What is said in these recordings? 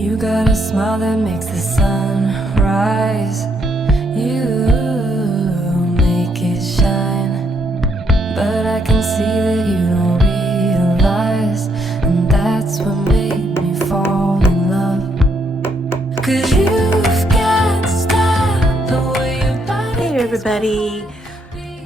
You got a smile that makes the sun rise. You make it shine. But I can see that you don't realize, and that's what made me fall in love. 'Cause you've got style, the way your body. Hey everybody.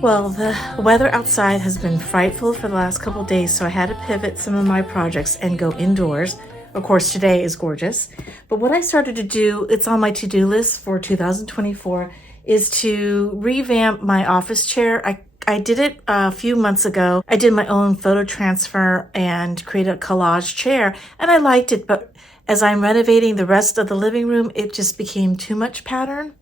Well, the weather outside has been frightful for the last couple of days, so I had to pivot some of my projects and go indoors. Of course, today is gorgeous. But what I started to do, it's on my to-do list for 2024, is to revamp my office chair. I did it a few months ago. I did my own photo transfer and created a collage chair, and I liked it. But as I'm renovating the rest of the living room, it just became too much pattern.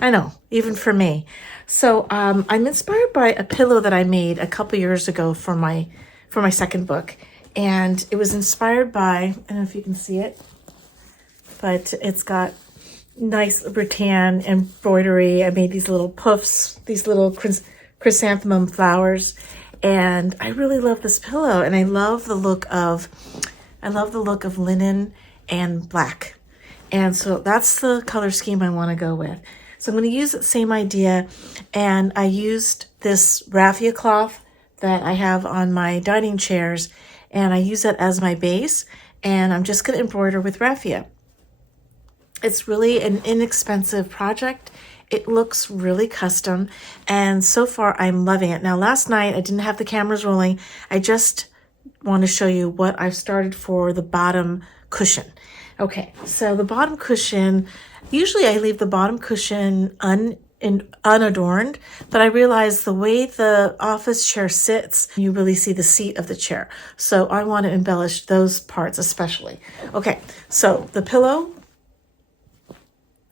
I know, even for me. So I'm inspired by a pillow that I made a couple years ago for my second book. And it was inspired by, I don't know if you can see it, but it's got nice rattan embroidery. I made these little puffs, these little chrysanthemum flowers. And I really love this pillow. And I love the look of linen and black. And so that's the color scheme I want to go with. So I'm going to use the same idea, and I used this raffia cloth that I have on my dining chairs, and I use that as my base, and I'm just going to embroider with raffia. It's really an inexpensive project. It looks really custom, and so far I'm loving it. Now, last night I didn't have the cameras rolling. I just want to show you what I've started for the bottom cushion. Okay, so the bottom cushion, usually I leave the bottom cushion unadorned, but I realize the way the office chair sits, you really see the seat of the chair. So I want to embellish those parts especially. Okay, so the pillow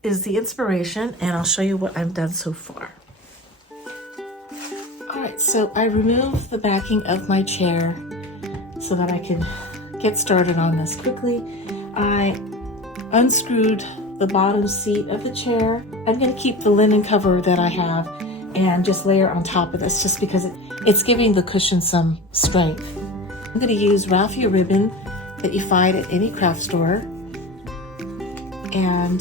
is the inspiration, and I'll show you what I've done so far. All right, so I removed the backing of my chair so that I can get started on this quickly. I unscrewed the bottom seat of the chair. I'm going to keep the linen cover that I have and just layer on top of this just because it's giving the cushion some strength. I'm going to use raffia ribbon that you find at any craft store. And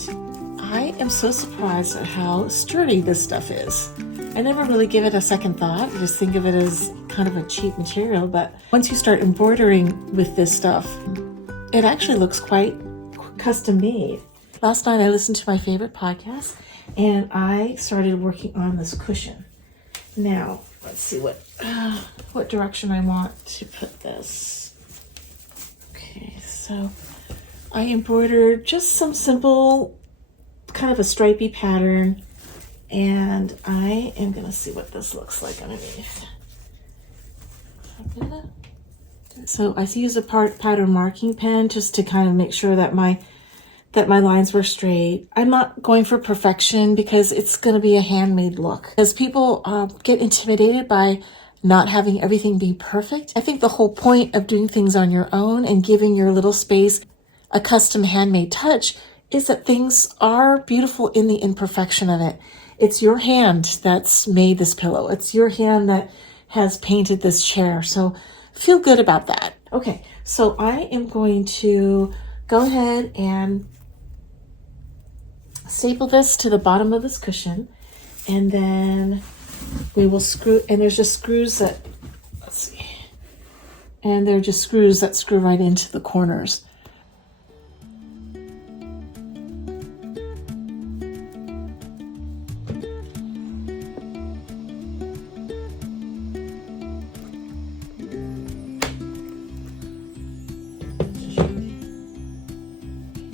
I am so surprised at how sturdy this stuff is. I never really give it a second thought. I just think of it as kind of a cheap material. But once you start embroidering with this stuff, it actually looks quite custom made. Last night I listened to my favorite podcast and I started working on this cushion. Now, let's see what direction I want to put this. Okay, so I embroidered just some simple, kind of a stripy pattern, and I am gonna see what this looks like underneath. So I use a pattern marking pen just to kind of make sure that my lines were straight. I'm not going for perfection because it's going to be a handmade look. Because people get intimidated by not having everything be perfect. I think the whole point of doing things on your own and giving your little space a custom handmade touch is that things are beautiful in the imperfection of it. It's your hand that's made this pillow. It's your hand that has painted this chair. So feel good about that. Okay, so I am going to go ahead and staple this to the bottom of this cushion, and then we will screw, and there's just screws that, let's see, and they're just screws that screw right into the corners.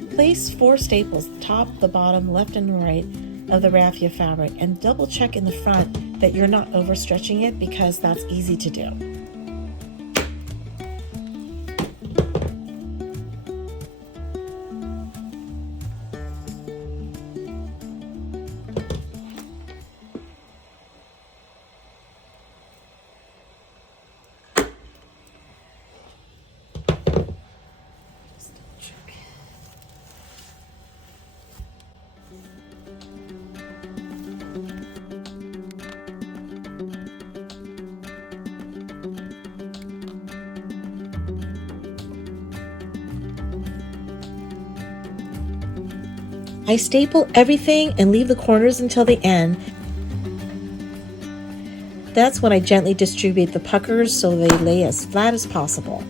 Place 4 staples, the top, the bottom, left and right of the raffia fabric, and double check in the front that you're not overstretching it because that's easy to do. I staple everything and leave the corners until the end. That's when I gently distribute the puckers so they lay as flat as possible.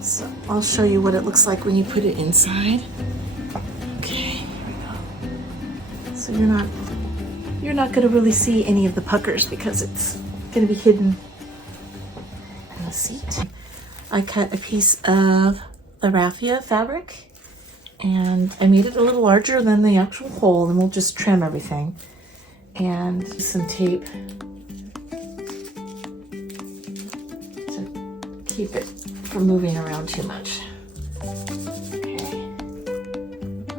So I'll show you what it looks like when you put it inside. Okay, here we go. So you're not going to really see any of the puckers because it's going to be hidden in the seat. I cut a piece of the raffia fabric and I made it a little larger than the actual hole, and we'll just trim everything. And some tape to keep it from moving around too much.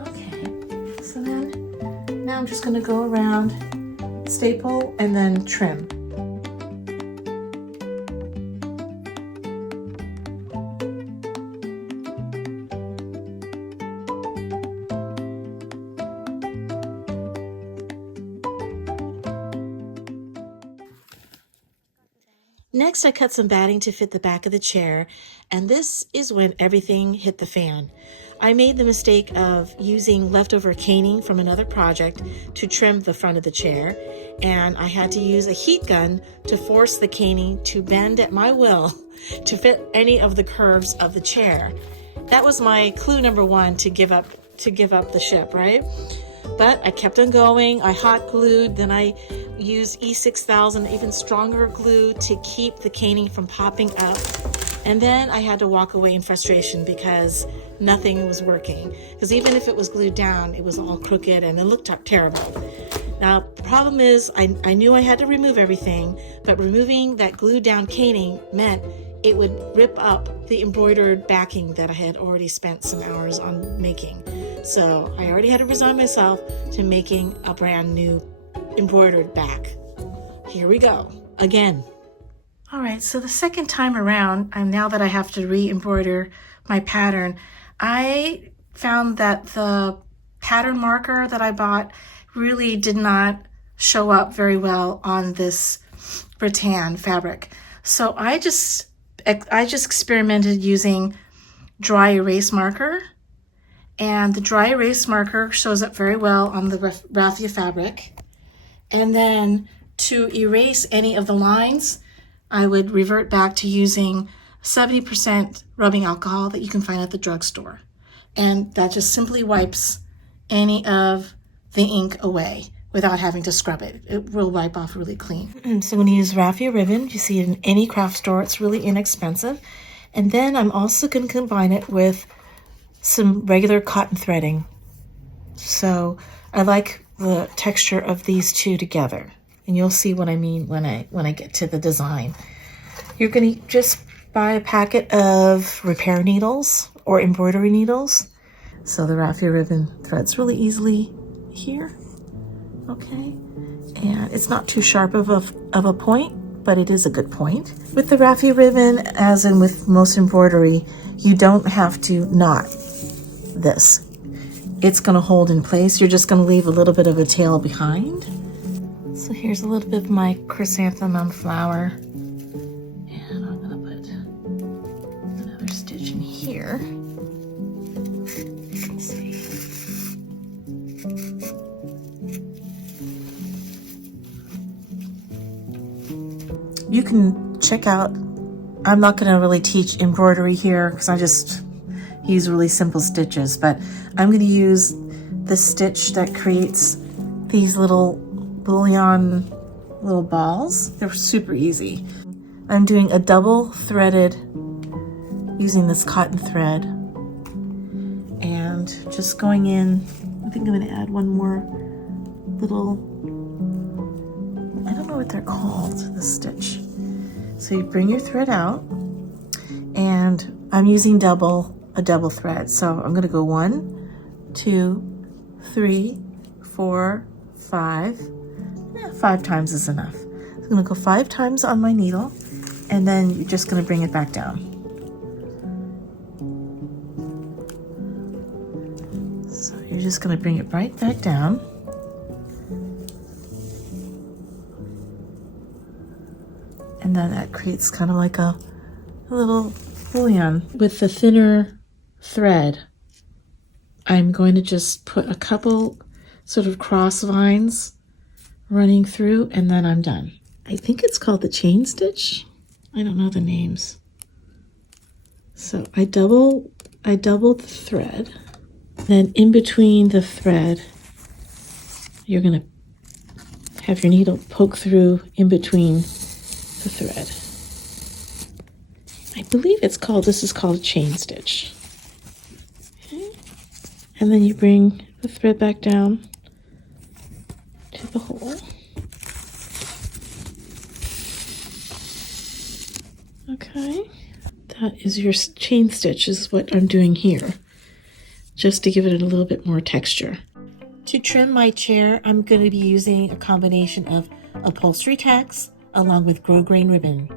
Okay, so then now I'm just going to go around, staple, and then trim. Next, I cut some batting to fit the back of the chair, and this is when everything hit the fan. I made the mistake of using leftover caning from another project to trim the front of the chair, and I had to use a heat gun to force the caning to bend at my will to fit any of the curves of the chair. That was my clue number one to give up the ship, right? But I kept on going. I hot glued, then I used E6000, even stronger glue, to keep the caning from popping up. And then I had to walk away in frustration because nothing was working. Because even if it was glued down, it was all crooked and it looked terrible. Now, the problem is I knew I had to remove everything, but removing that glued down caning meant it would rip up the embroidered backing that I had already spent some hours on making. So I already had to resign myself to making a brand new embroidered back. Here we go again. All right, so the second time around, now that I have to re-embroider my pattern, I found that the pattern marker that I bought really did not show up very well on this rattan fabric. So I just experimented using dry erase marker, and the dry erase marker shows up very well on the raffia fabric. And then to erase any of the lines, I would revert back to using 70% rubbing alcohol that you can find at the drugstore. And that just simply wipes any of the ink away without having to scrub it. It will wipe off really clean. So I'm going to use raffia ribbon. You see it in any craft store. It's really inexpensive. And then I'm also going to combine it with some regular cotton threading. So I like the texture of these two together, and you'll see what I mean when I get to the design. You're going to just buy a packet of repair needles or embroidery needles. So the raffia ribbon threads really easily here. Okay, and it's not too sharp of a point, but it is a good point. With the raffia ribbon, as in with most embroidery, you don't have to knot this. It's going to hold in place. You're just going to leave a little bit of a tail behind. So here's a little bit of my chrysanthemum flower, and I'm going to put another stitch in here. Let's see. You can check out, I'm not going to really teach embroidery here because I just use really simple stitches, but I'm going to use the stitch that creates these little bullion little balls. They're super easy. I'm doing a double threaded using this cotton thread and just going in. I think I'm going to add one more little, I don't know what they're called, the stitch. So you bring your thread out, and I'm using a double thread. So I'm going to go 1, 2, 3, 4, 5. 5 times is enough. So I'm going to go 5 times on my needle, and then you're just going to bring it back down. So you're just going to bring it right back down. And then that creates kind of like a little bullion. With the thinner thread, I'm going to just put a couple sort of cross vines running through, and then I'm done. I think it's called the chain stitch. I don't know the names. So I double the thread. Then in between the thread, you're going to have your needle poke through in between the thread. I believe this is called a chain stitch. Okay. And then you bring the thread back down to the hole. Okay, that is your chain stitch, is what I'm doing here, just to give it a little bit more texture. To trim my chair, I'm going to be using a combination of upholstery tacks along with grosgrain ribbon.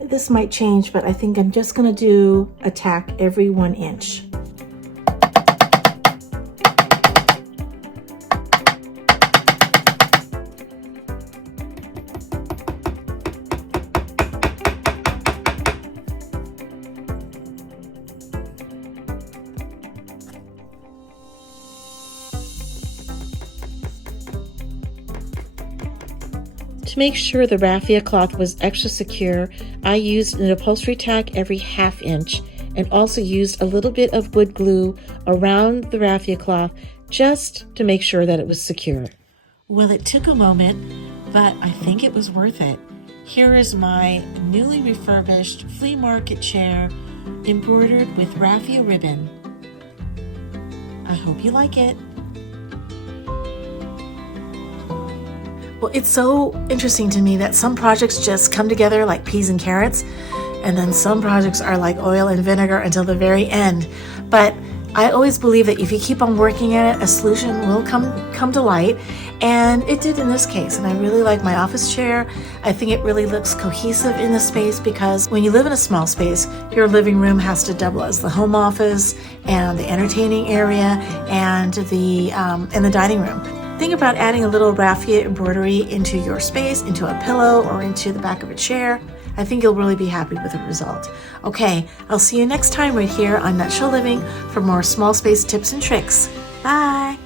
This might change, but I think I'm just going to do a tack every 1 inch. To make sure the raffia cloth was extra secure, I used an upholstery tack every 1/2 inch and also used a little bit of wood glue around the raffia cloth just to make sure that it was secure. Well, it took a moment, but I think it was worth it. Here is my newly refurbished flea market chair embroidered with raffia ribbon. I hope you like it. Well, it's so interesting to me that some projects just come together like peas and carrots, and then some projects are like oil and vinegar until the very end. But I always believe that if you keep on working at it, a solution will come to light, and it did in this case. And I really like my office chair. I think it really looks cohesive in the space, because when you live in a small space, your living room has to double as the home office and the entertaining area and the dining room. Think about adding a little raffia embroidery into your space, into a pillow, or into the back of a chair. I think you'll really be happy with the result. Okay, I'll see you next time right here on Nutshell Living for more small space tips and tricks. Bye!